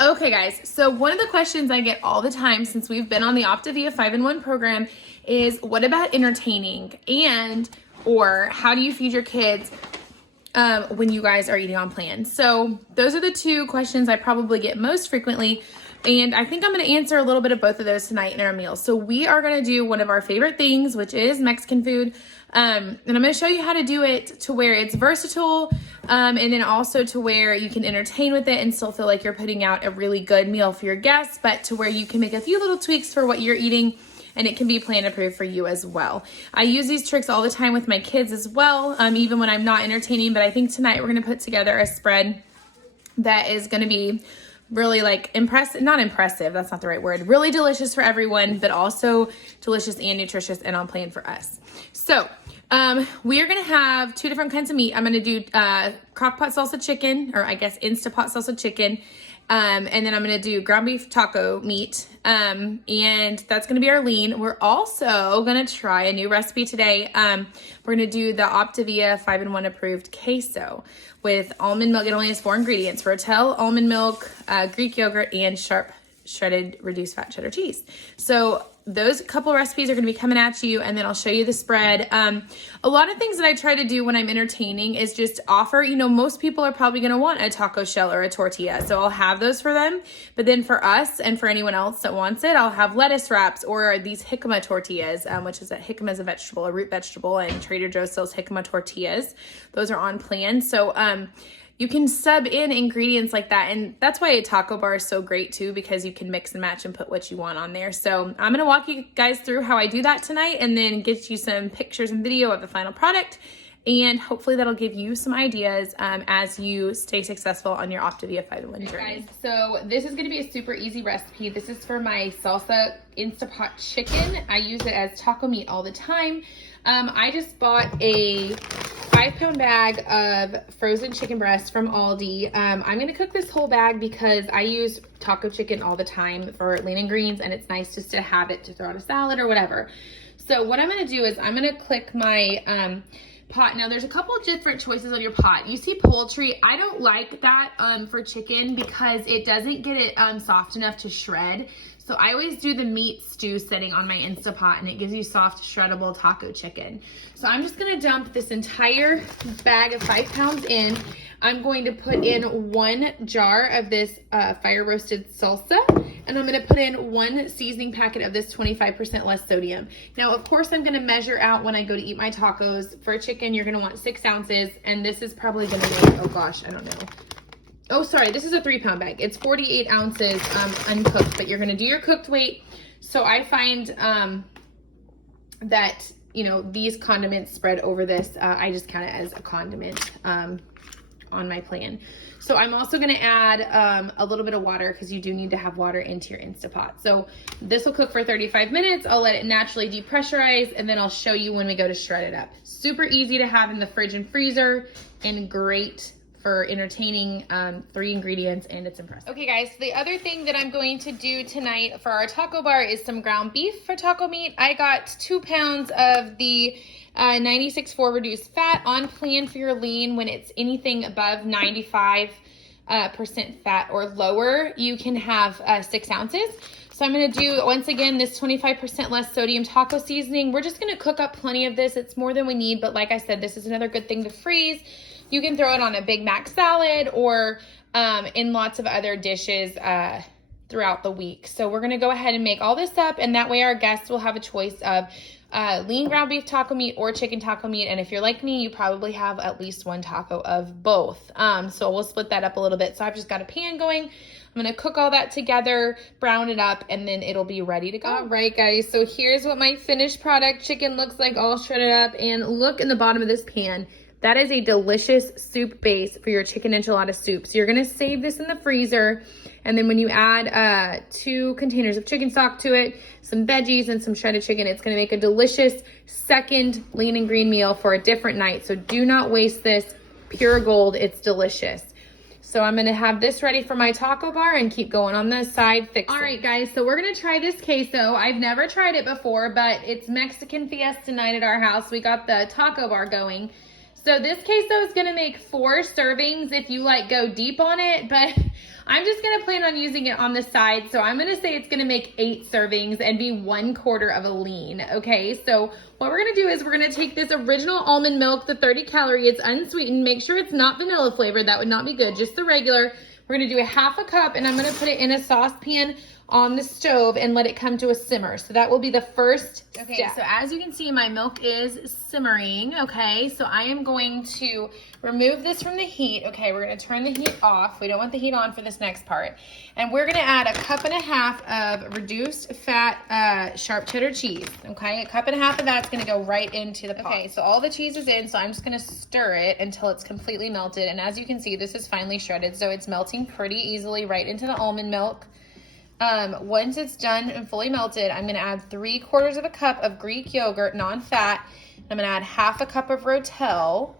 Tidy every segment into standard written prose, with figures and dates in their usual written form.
Okay guys, so one of the questions I get all the time since we've been on the Optavia 5-in-1 program is what about entertaining or how do you feed your kids when you guys are eating on plan? So those are the two questions I probably get most frequently, and I think I'm going to answer a little bit of both of those tonight in our meal. So we are going to do one of our favorite things, which is Mexican food, and I'm going to show you how to do it to where it's versatile, and then also to where you can entertain with it and still feel like you're putting out a really good meal for your guests, but to where you can make a few little tweaks for what you're eating and it can be plan approved for you as well. I use these tricks all the time with my kids as well, even when I'm not entertaining, but I think tonight we're gonna put together a spread that is gonna be really like not impressive, that's not the right word, really delicious for everyone, but also delicious and nutritious and on plan for us. So we are gonna have two different kinds of meat. I'm gonna do crock pot salsa chicken, or I guess Insta pot salsa chicken. And then I'm going to do ground beef taco meat. And that's going to be our lean. We're also going to try a new recipe today. We're going to do the Optavia 5-in-1 approved queso with almond milk. It only has 4 ingredients: Rotel, almond milk, Greek yogurt, and sharp shredded reduced fat cheddar cheese. So those couple recipes are going to be coming at you, and then I'll show you the spread. A lot of things that I try to do when I'm entertaining is just offer, most people are probably going to want a taco shell or a tortilla, so I'll have those for them. But then for us and for anyone else that wants it, I'll have lettuce wraps or these jicama tortillas, which is jicama is a vegetable, a root vegetable, and Trader Joe's sells jicama tortillas. Those are on plan. So you can sub in ingredients like that, and that's why a taco bar is so great too, because you can mix and match and put what you want on there. So I'm gonna walk you guys through how I do that tonight, and then get you some pictures and video of the final product, and hopefully that'll give you some ideas as you stay successful on your Optavia 5-in-1 journey. Guys, so this is gonna be a super easy recipe. This is for my salsa Instapot chicken. I use it as taco meat all the time. I just bought a 5-pound bag of frozen chicken breast from Aldi. I'm going to cook this whole bag because I use taco chicken all the time for lean and greens, and it's nice just to have it to throw on a salad or whatever. So what I'm going to do is I'm going to click my pot. Now there's a couple of different choices on your pot. You see poultry. I don't like that for chicken because it doesn't get it soft enough to shred. So I always do the meat stew setting on my Instapot, and it gives you soft, shreddable taco chicken. So I'm just gonna dump this entire bag of 5 pounds in. I'm going to put in 1 jar of this fire roasted salsa, and I'm gonna put in 1 seasoning packet of this 25% less sodium. Now, of course, I'm gonna measure out when I go to eat my tacos. For chicken, you're gonna want 6 ounces, and this is probably gonna make, oh gosh, I don't know. Oh, sorry, this is a 3-pound bag. It's 48 ounces uncooked, but you're gonna do your cooked weight. So I find that, these condiments spread over this, I just count it as a condiment on my plan. So I'm also gonna add a little bit of water, because you do need to have water into your Instapot. So this will cook for 35 minutes. I'll let it naturally depressurize, and then I'll show you when we go to shred it up. Super easy to have in the fridge and freezer, and great for entertaining, 3 ingredients, and it's impressive. Okay guys, the other thing that I'm going to do tonight for our taco bar is some ground beef for taco meat. I got 2 pounds of the 96.4 reduced fat. On plan for your lean, when it's anything above 95% fat or lower, you can have 6 ounces. So I'm gonna do, once again, this 25% less sodium taco seasoning. We're just gonna cook up plenty of this. It's more than we need, but like I said, this is another good thing to freeze. You can throw it on a Big Mac salad or in lots of other dishes throughout the week. So we're gonna go ahead and make all this up, and that way our guests will have a choice of lean ground beef taco meat or chicken taco meat. And if you're like me, you probably have at least 1 taco of both. So we'll split that up a little bit. So I've just got a pan going. I'm gonna cook all that together, brown it up, and then it'll be ready to go. All right, guys, so here's what my finished product chicken looks like, all shredded up. And look in the bottom of this pan. That is a delicious soup base for your chicken enchilada soup. So you're gonna save this in the freezer, and then when you add 2 containers of chicken stock to it, some veggies, and some shredded chicken, it's gonna make a delicious second lean and green meal for a different night. So do not waste this. Pure gold, it's delicious. So I'm gonna have this ready for my taco bar and keep going on the side fixing. All right, guys, so we're gonna try this queso. I've never tried it before, but it's Mexican fiesta night at our house. We got the taco bar going. So this queso is gonna make 4 servings if you go deep on it, but I'm just gonna plan on using it on the side. So I'm gonna say it's gonna make 8 servings and be 1/4 of a lean, okay? So what we're gonna do is we're gonna take this original almond milk, the 30 calorie, it's unsweetened. Make sure it's not vanilla flavored, that would not be good, just the regular. We're gonna do a 1/2 cup and I'm gonna put it in a saucepan on the stove and let it come to a simmer. So that will be the first step. So as you can see, my milk is simmering, okay? So I am going to remove this from the heat. Okay, we're gonna turn the heat off. We don't want the heat on for this next part. And we're gonna add 1.5 cups of reduced fat sharp cheddar cheese, okay? 1.5 cups of that's gonna go right into the pot. Okay, so all the cheese is in, so I'm just gonna stir it until it's completely melted. And as you can see, this is finely shredded, so it's melting pretty easily right into the almond milk. Once it's done and fully melted, I'm gonna add 3/4 cup of Greek yogurt, non-fat. I'm gonna add 1/2 cup of Rotel.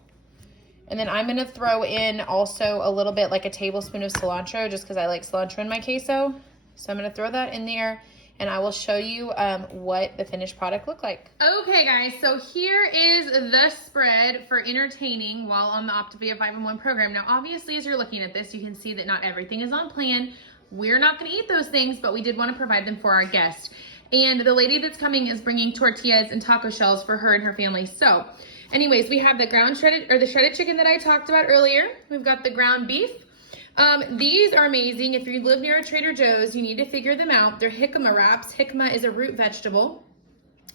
And then I'm gonna throw in also a little bit, like a tablespoon of cilantro, just because I like cilantro in my queso. So I'm gonna throw that in there and I will show you what the finished product looked like. Okay guys, so here is the spread for entertaining while on the Optavia 5-in-1 program. Now obviously as you're looking at this, you can see that not everything is on plan. We're not gonna eat those things, but we did wanna provide them for our guests. And the lady that's coming is bringing tortillas and taco shells for her and her family. So anyways, we have the the shredded chicken that I talked about earlier. We've got the ground beef. These are amazing. If you live near a Trader Joe's, you need to figure them out. They're jicama wraps. Jicama is a root vegetable.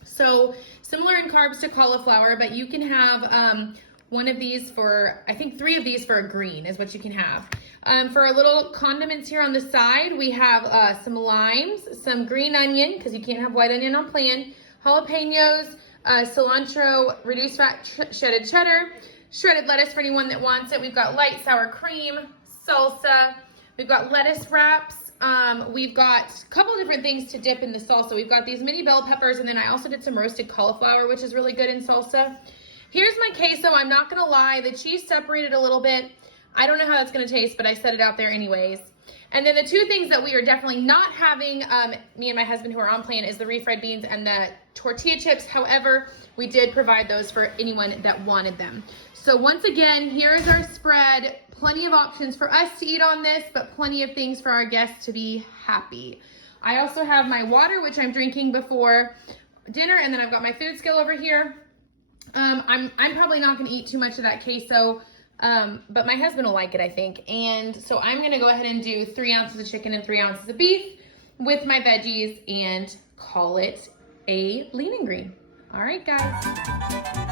So similar in carbs to cauliflower, but you can have one of these for, I think 3 of these for a green is what you can have. For our little condiments here on the side, we have some limes, some green onion, because you can't have white onion on plan, jalapenos, cilantro, reduced fat shredded cheddar, shredded lettuce for anyone that wants it. We've got light sour cream, salsa, we've got lettuce wraps, we've got a couple different things to dip in the salsa. We've got these mini bell peppers, and then I also did some roasted cauliflower, which is really good in salsa. Here's my queso. I'm not gonna lie, the cheese separated a little bit. I don't know how that's gonna taste, but I set it out there anyways. And then the 2 things that we are definitely not having, me and my husband who are on plan, is the refried beans and the tortilla chips. However, we did provide those for anyone that wanted them. So once again, here is our spread. Plenty of options for us to eat on this, but plenty of things for our guests to be happy. I also have my water, which I'm drinking before dinner, and then I've got my food skill over here. I'm probably not gonna eat too much of that queso, but my husband will like it, I think. And so I'm gonna go ahead and do 3 ounces of chicken and 3 ounces of beef with my veggies and call it a lean and green. All right, guys.